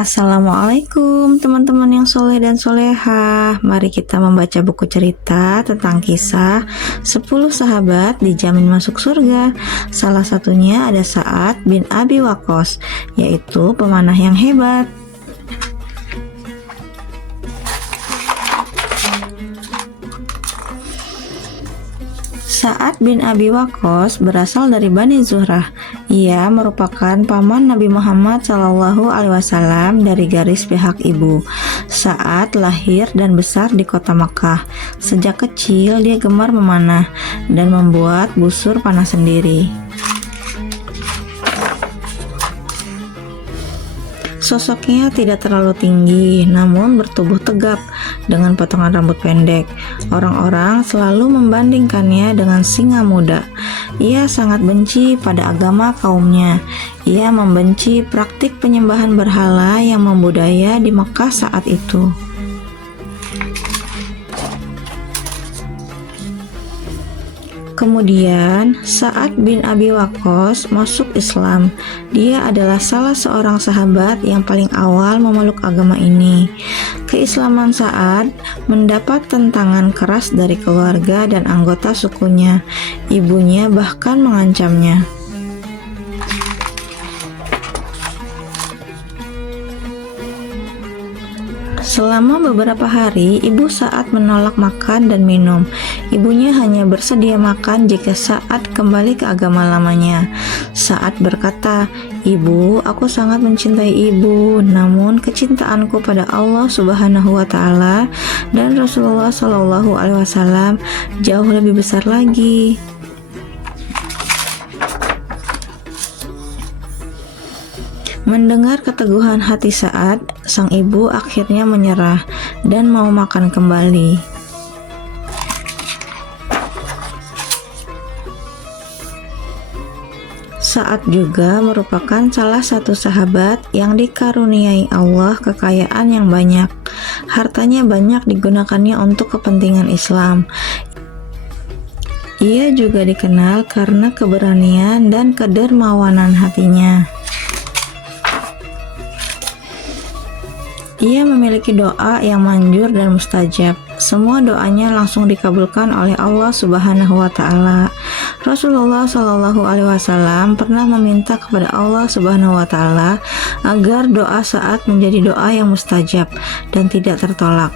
Assalamualaikum teman-teman yang soleh dan solehah. Mari kita membaca buku cerita tentang kisah 10 sahabat dijamin masuk surga. Salah satunya ada Sa'ad bin Abi Waqqas, yaitu pemanah yang hebat. Sa'ad bin Abi Waqqas berasal dari Bani Zuhrah. Ia merupakan paman Nabi Muhammad SAW dari garis pihak ibu. Sa'ad lahir dan besar di kota Makkah. Sejak kecil dia gemar memanah dan membuat busur panah sendiri. Sosoknya tidak terlalu tinggi, namun bertubuh tegap dengan potongan rambut pendek. Orang-orang selalu membandingkannya dengan singa muda. Ia sangat benci pada agama kaumnya. Ia membenci praktik penyembahan berhala yang membudaya di Mekah saat itu. Kemudian, Sa'ad bin Abi Waqqas masuk Islam. Dia adalah salah seorang sahabat yang paling awal memeluk agama ini. Keislaman Sa'ad mendapat tentangan keras dari keluarga dan anggota sukunya. Ibunya bahkan mengancamnya. Selama beberapa hari, ibu Sa'ad menolak makan dan minum. Ibunya hanya bersedia makan jika Sa'ad kembali ke agama lamanya. Sa'ad berkata, "Ibu, aku sangat mencintai ibu, namun kecintaanku pada Allah Subhanahu wa Ta'ala dan Rasulullah Shallallahu Alaihi Wasallam jauh lebih besar lagi." Mendengar keteguhan hati Sa'ad, sang ibu akhirnya menyerah dan mau makan kembali. Sa'ad juga merupakan salah satu sahabat yang dikaruniai Allah kekayaan yang banyak. Hartanya banyak digunakannya untuk kepentingan Islam. Ia juga dikenal karena keberanian dan kedermawanan hatinya. Ia memiliki doa yang manjur dan mustajab. Semua doanya langsung dikabulkan oleh Allah Subhanahu wa Ta'ala. Rasulullah Shallallahu Alaihi Wasallam pernah meminta kepada Allah Subhanahu wa Ta'ala agar doa Sa'ad menjadi doa yang mustajab dan tidak tertolak.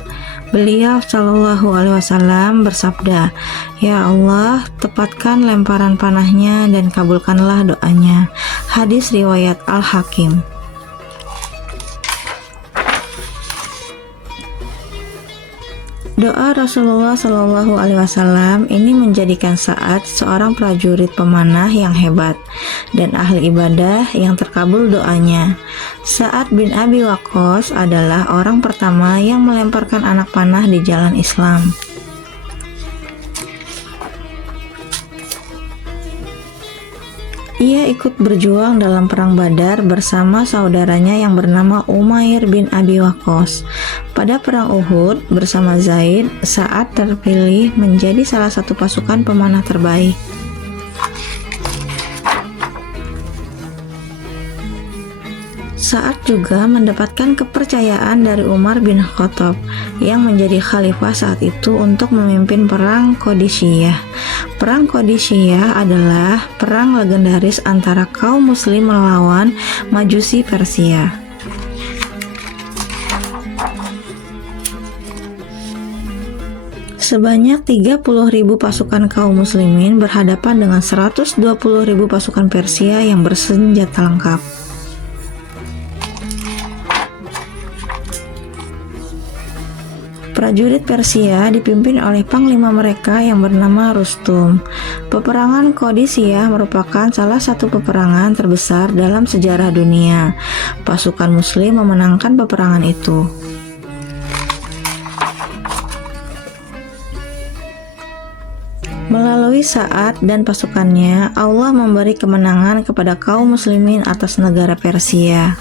Beliau Shallallahu Alaihi Wasallam bersabda, "Ya Allah, tepatkan lemparan panahnya dan kabulkanlah doanya." Hadis riwayat Al-Hakim. Doa Rasulullah Shallallahu Alaihi Wasallam ini menjadikan Sa'ad seorang prajurit pemanah yang hebat dan ahli ibadah yang terkabul doanya. Sa'ad bin Abi Waqqas adalah orang pertama yang melemparkan anak panah di jalan Islam. Ia ikut berjuang dalam perang Badar bersama saudaranya yang bernama Umair bin Abi Waqqas. Pada perang Uhud bersama Zaid, Sa'ad terpilih menjadi salah satu pasukan pemanah terbaik. Sa'ad juga mendapatkan kepercayaan dari Umar bin Khattab yang menjadi khalifah saat itu untuk memimpin perang Qadisiyah. Perang Qadisiyah adalah perang legendaris antara kaum muslim melawan Majusi Persia. Sebanyak 30.000 pasukan kaum muslimin berhadapan dengan 120.000 pasukan Persia yang bersenjata lengkap. Prajurit Persia dipimpin oleh panglima mereka yang bernama Rustum. Peperangan Qadisiyah merupakan salah satu peperangan terbesar dalam sejarah dunia. Pasukan muslim memenangkan peperangan itu. Melalui Sa'ad dan pasukannya, Allah memberi kemenangan kepada kaum muslimin atas negara Persia.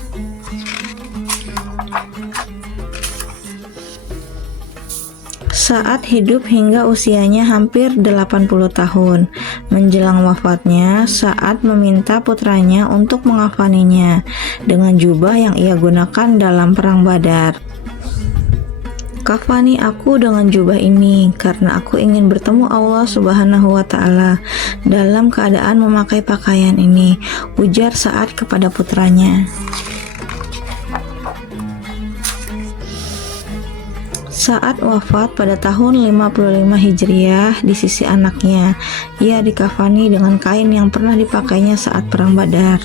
Saat hidup hingga usianya hampir 80 tahun. Menjelang wafatnya, Sa'ad meminta putranya untuk mengafaninya dengan jubah yang ia gunakan dalam perang Badar. Kafani aku dengan jubah ini karena aku ingin bertemu Allah Subhanahu wa Ta'ala dalam keadaan memakai pakaian ini, ujar Sa'ad kepada putranya. Saat wafat pada tahun 55 Hijriah di sisi anaknya, ia dikafani dengan kain yang pernah dipakainya saat perang Badar.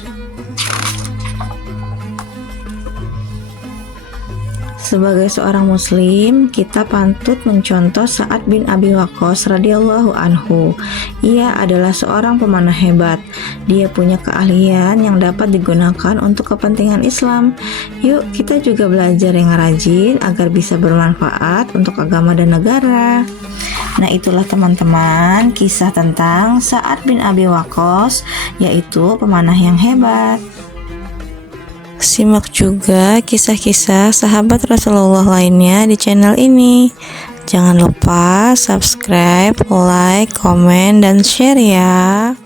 Sebagai seorang muslim, kita pantut mencontoh Sa'ad bin Abi Waqqas radhiyallahu anhu. Ia adalah seorang pemanah hebat. Dia punya keahlian yang dapat digunakan untuk kepentingan Islam. Yuk, kita juga belajar yang rajin agar bisa bermanfaat untuk agama dan negara. Nah, itulah teman-teman kisah tentang Sa'ad bin Abi Waqqas, yaitu pemanah yang hebat. Simak juga kisah-kisah sahabat Rasulullah lainnya di channel ini. Jangan lupa subscribe, like, komen, dan share ya.